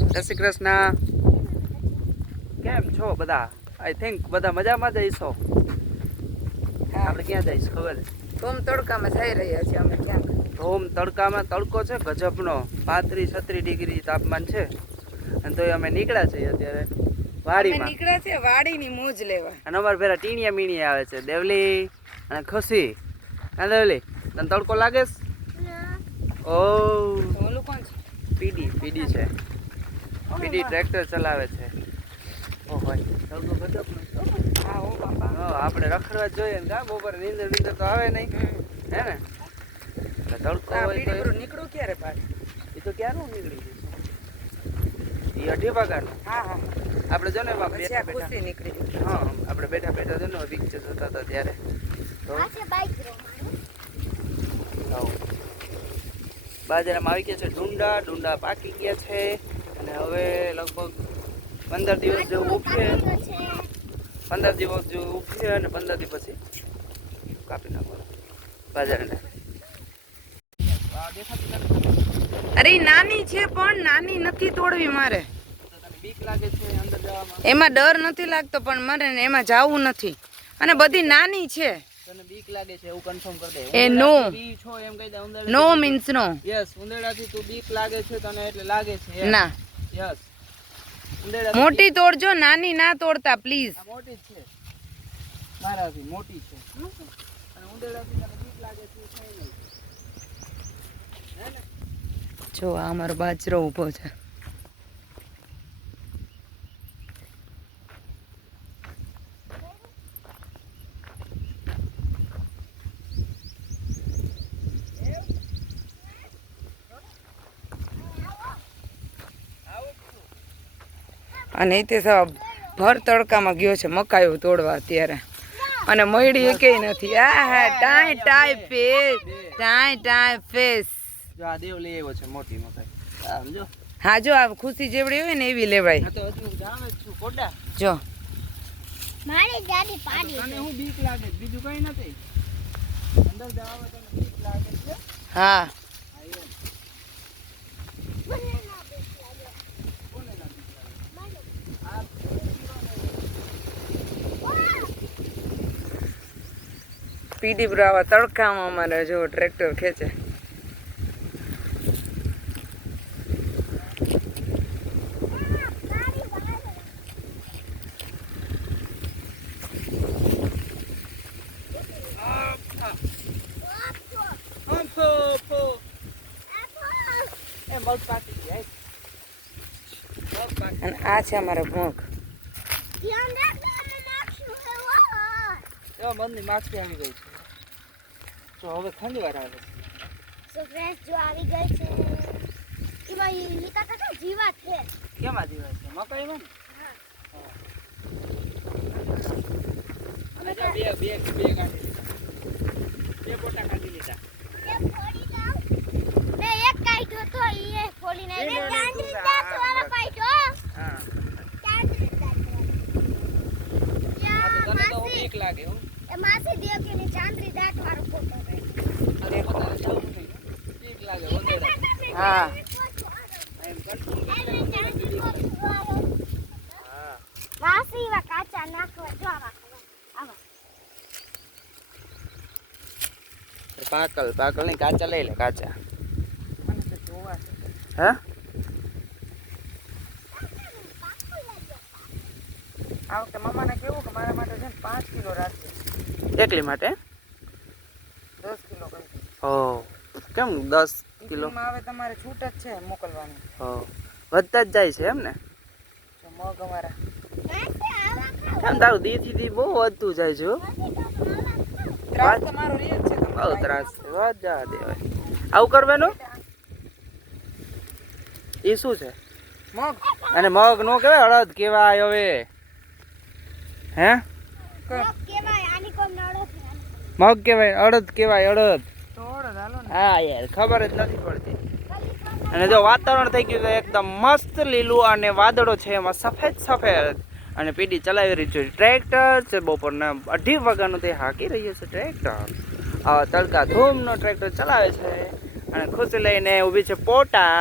જય શ્રી કૃષ્ણ. કેમ છો બધા? આઈ થિંક બધા મજામાં જઈશો આપણે ક્યાં જઈશ ખબર? ધૂમ તડકામાં થઈ રહ્યા છીએ અમે ક્યાંક. ધોમ તડકામાં તડકો છે ગજબનો. પાંત્રીસ છત્રીસ ડિગ્રી તાપમાન છે. અને તોય અમે નીકળ્યા છીએ અત્યારે વાડીમાં. નીકળ્યા છે વાડીની મોજ લેવા. અને અમારા ભેરા ટીણિયા મીણિયા આવે છે દેવલી અને ખુશી હા દેવલી તને તડકો લાગે? ઓ ઓલું કોણ છે? પીડી પીડી છે. પીડી ટ્રેક્ટર ચલાવે છે. હા હા, આપણે રખડવા જ જોઈએ ને કા બપોરે નીંદર નીંદર તો આવે નહીં. હે ને? તડકો હોય તો નીકળું ક્યારે પાછું? એ તો ક્યારનું નીકળી જઈશ એ અઢી વાગ્યાનું હા હા. આપણે જો ને એમાં બેઠા બેઠા. નીકળી હા આપણે બેઠા બેઠા જો ને પિક્ચર જોતા હતા ત્યારે. તો આવું. બાજરામાં આવી ગયા છે ડુંડા ડુંડા પાકી ગયા છે. અને હવે લગભગ પંદર દિવસ જેવું ઉપશે પંદર દિવસ જેવું ઉપશે અને પંદર દિવસ પછી કાપી નાખવાનું. બાજરાને અરે નાની છે પણ નાની નથી તોડવી મારે. તને બીક લાગે છે એમાં ડર નથી લાગતો પણ મારે ને એમાં જાવું નથી. અને બધી નાની છે. તને બીક લાગે છે એવું કન્ફર્મ કરી દે. એ no. બી છો એમ કહી દે નો મીન્સ નો. યસ ઉંદરડાથી તું બીક લાગે છે તને એટલે લાગે છે ના. યસ. મોટી તોડજો નાની ના તોડતા પ્લીઝ મોટી જ છે. મારાથી મોટી છે. અને ઉંદરડાથી તને બીક લાગે છે કઈ નહીં. જો આ અમારો બાજરો ઊભો છે. અને એ તે સાવ ભર તડકામાં ગયો છે મકાઈઓ તોડવા અત્યારે. અને મયડી એકે નથી. આ હા ટાઈ ટાઈ ફેસ ટાઈ ટાઈ ફેસ. જો આ દેવ લઈ આવ્યો છે મોટી મકાઈ. આ સમજો? હા જો આ ખુશી જેવડી હોય ને એવી લેવાય. તો હજુ હું જામે છું કોડા જો. મારી દાદી પાડી તને હું બીક લાગે બીજું કઈ નથી. અંદર જવા બીક લાગે છે. હા હા, એમ. કોને ના બીક લાગે? આ પીડી બ્રાવા તડકામાં અમારે જો ટ્રેક્ટર ખેંચે. અને આ છે અમારો ભૂખ મનની માખી આવી ગઈ છે. તો હવે ખંજવાર આવે છે સો ફ્રેન્ડ્સ જો આવી ગઈ છે. એમાં લીકા કાકા જીવા છે. કેમાં જીવા છે? મકાઈમાં ને? અને જો બે બે બે કાઢી બે બોટા કાઢી લીધા એ ફોડી જાવ મેં એક કાઢ્યો તો ઈ એ ફોડી એ નહીં મને ચાંદની તું દાંત આ વાળો બસ. કાઢ્યો હા ચાંદની દાંત વાળો. આ તો યા તને તો માસી બીક લાગે હો એ માસી દેવકીની ચાંદની દાંત વાળો ફોટો કાઢ્યો. અને પોતાને જવું થઈ ગયું. બીક લાગે વંદોડા હા કાચા નાખવા જો આવા પાકલ પાકલ નહીં કાચા લઈ લે કાચા. હા? આ વખતે મમ્માને કેવું કે મારા માટે છે ને પાંચ કિલો રાખજો. એકલી માટે? દસ કિલો કરજો હો કેમ દસ કિલો? હવે તમારે છૂટ જ છે મોકલવાની. હો. વધતા જ જાય છે એમ ને જો મગ અમારા. કેમ તારું દી થી દી બહુ વધતું જાય છે ત્રાસ તમારો રે છે બહુ ત્રાસ છે. વાત જા દેવાય આવું કરવાનું? એ શું છે? મગ. અને મગ નો કહેવાય? અડદ કહેવાય હવે. હે? મગ કેવાય આની કોમ નડો છે મગ કહેવાય અડદ કહેવાય અડદ. હા યાર ખબર જ નથી પડતી. અને જો વાતાવરણ થઈ ગયું તો એકદમ મસ્ત લીલું અને વાદળો છે એમાં સફેદ સફેદ. અને પીડી ચલાવી રહી છે. ટ્રેક્ટર છે બપોરના અઢી વાગ્યાનું તે હાકી રહ્યું છે ટ્રેક્ટર. આ તડકા ધૂમનો ટ્રેક્ટર ચલાવે છે. અને ખુશી લઈને ઊભી છે પોટા.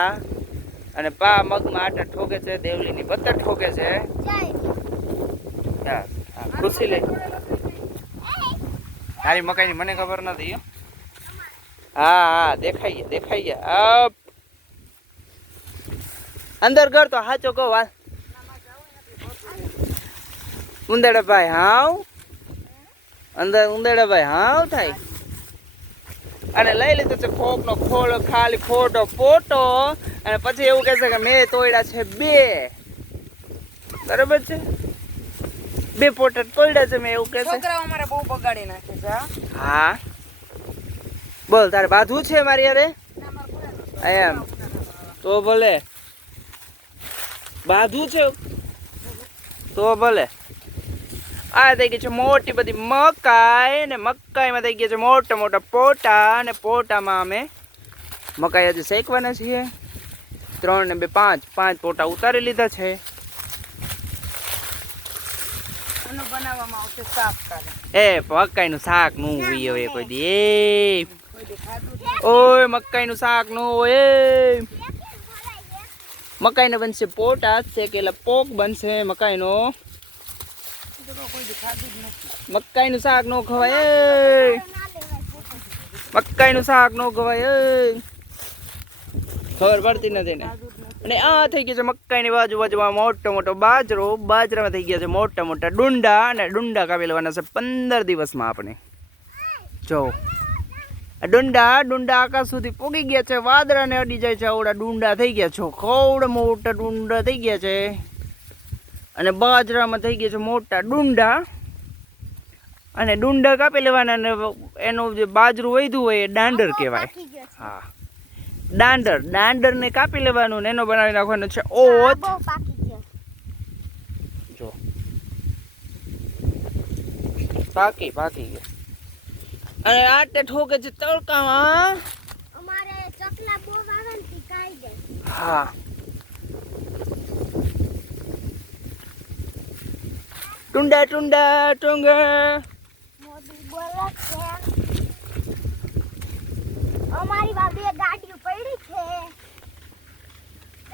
અને પા મગમાં આટા ઠોકે છે દેવલીની પત્તર ઠોકે છે. ખુશી લઈ. તારી મકાઈની મને ખબર નથી હો. હા દેખાઈ ગયા દેખાઈ ગયા અપ. અંદર ઘર તો હાચો કહો વાત ઉંદરડા ભાઈ હાવ અંદર ઉંદરડા ભાઈ હાવ થાય? અને લઈ લીધો છે ખોક નો ખોળ ખાલી ખોટો પોટો અને પછી એવું કહેશે કે મેં તોડ્યા છે બે. બરોબર છે? બે પોટા તોડ્યા છે મેં એવું કહેશે છોકરાઓ અમારે બહુ બગાડી નાખે છે હા. બોલ તારે બાધું છે મારી યારે એમ. તો ભલે. બાધું છે? તો ભલે. આ થઈ ગઈ છે મોટી બધી મકાઈ ને મકાઈમાં થઈ ગયા છે મોટા મોટા પોટા અને પોટામાં અમે મકાઈ હજી શેકવાના છીએ. ત્રણ ને બે પાંચ પાંચ પોટા ઉતારી લીધા છે. એ મકાઈનું શાકનું હોય કોઈ દી. એ. ઓય, મકાઈનું શાકનું ઓય મકાઈ મકાઈને બનશે પોટા કે પોક બનશે મકાઈનો. નો કોઈ દી ખાધું જ નથી મકાઈનું શાક નો ખવાય મકાઈનું શાક નો ખવાય ખબર પડતી નથી ને અને આ થઈ ગયું છે મકાઈની બાજુ બાજુમાં મોટો મોટો બાજરો. બાજરામાં થઈ ગયા છે મોટા મોટા ડુંડા, અને ડુંડા કાપી લેવાના છે પંદર દિવસમાં આપણે. જો. ડુંડા ડુંડા આકાશ સુધી પોગી ગયા છે. વાદળાને અડી જાય છે આવડા ડુંડા થઈ ગયા છે. ખોડ મોટા ડુંડા થઈ ગયા છે. અને બાજરામાં થઈ ગયા છે મોટા ડુંડા. અને ડુંડા કાપી લેવાના અને એનું જે બાજરું વધ્યું હોય એ દાંડર કહેવાય. હા. દાંડર દાંડરને કાપી લેવાનું ને એનો બનાવી નાખવાનો છે. ઓત પાકી ગયો. જો. પાકી પાકી ગયો. અને આટે ઠોકે છે તડકામાં અમારે ચકલા બહુ આવે ને તી કાઈ જાય હા ટુંડા ટુંડા ટુંગા મોદી બોલે છે અમારી બાબીએ ગાડીઓ પડી છે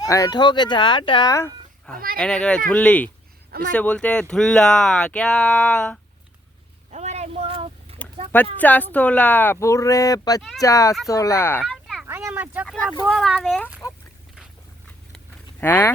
અને ઠોકે છે આટા હા, એને કહેવાય થુલ્લી इसे बोलते हैं धुल्ला क्या અમારે મો- ચકલા પચાસ તોલા પૂરે પચાસ તોલા. હે?